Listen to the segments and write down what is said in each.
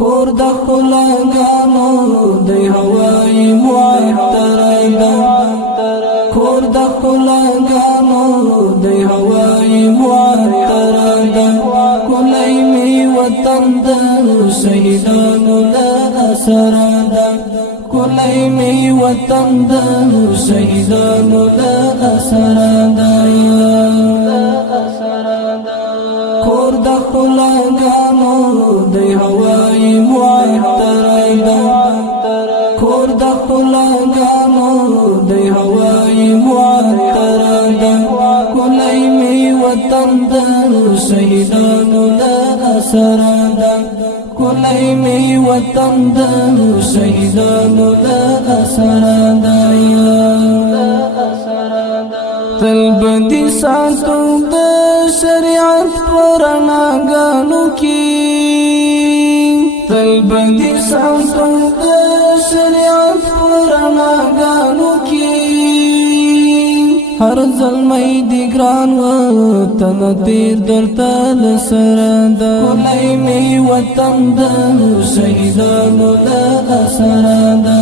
کور د خلګانو د هوای معطر ده کور د خلګانو د هوای معطر ده کلی می وطن د شهیدانو له اثر ده کلی می وطن د شهیدانو له اثر ده کور د خلګانو د هوای معطر ده کور د خلګانو د هوای معطر ده کلی می وطن د شهیدانو له اثر ده کلی می وطن د شهیدانو له اثر ده تل بدی ساتو د شریعت پرناګانو کی تل بدی ساتو د شریعت پرناګانو کی هر ظلمي دی ګران وطن تیر درتل سره ده کلی می وطن د شهیدانو له اثر ده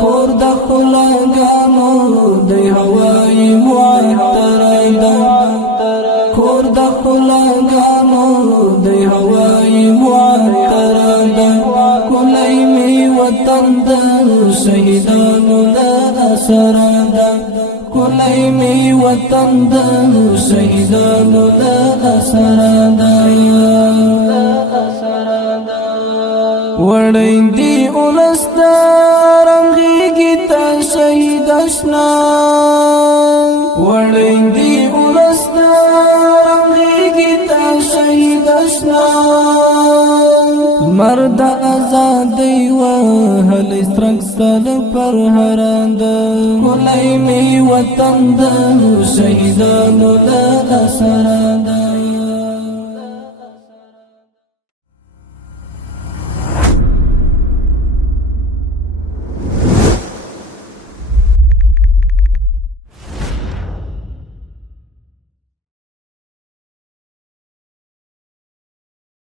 کور د خلګانو د هوای معطر ده کور د خلګانو د هوای معطر ده کلی می وطن د شهیدانو له اثر ده کلی می وطن د شهیدانو له اثر ده وړاندې اولستارنګي ته شهید اشنا وړاندې اولستارنګي ته شهید اشنا مرد آزادی وهل سترنګ سل پر هراند کلی می وطن د شهیدانو له اثر ده